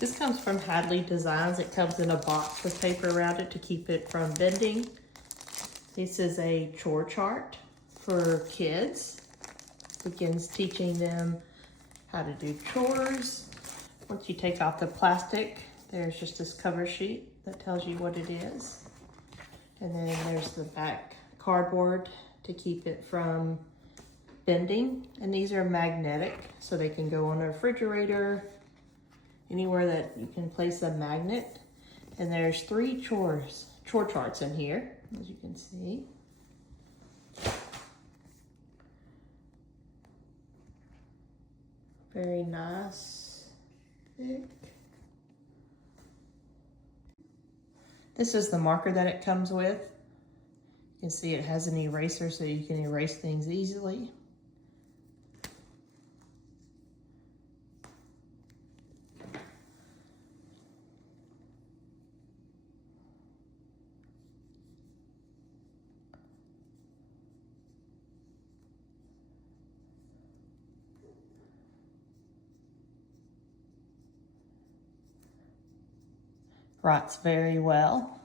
This comes from Hadley Designs. It comes in a box with paper around it to keep it from bending. This is a chore chart for kids. Begins teaching them how to do chores. Once you take off the plastic, there's just this cover sheet that tells you what it is. And then there's the back cardboard to keep it from bending. And these are magnetic, so they can go on a refrigerator, anywhere that you can place a magnet. And there's 3 chore charts in here, as you can see. Very nice, thick. This is the marker that it comes with. You can see it has an eraser so you can erase things easily. Writes very well.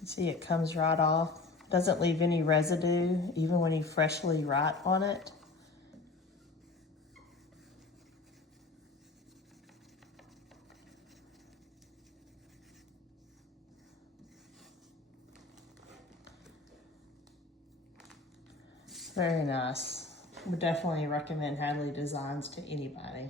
You see it comes right off. Doesn't leave any residue, even when you freshly write on it. Very nice. Would definitely recommend Hadley Designs to anybody.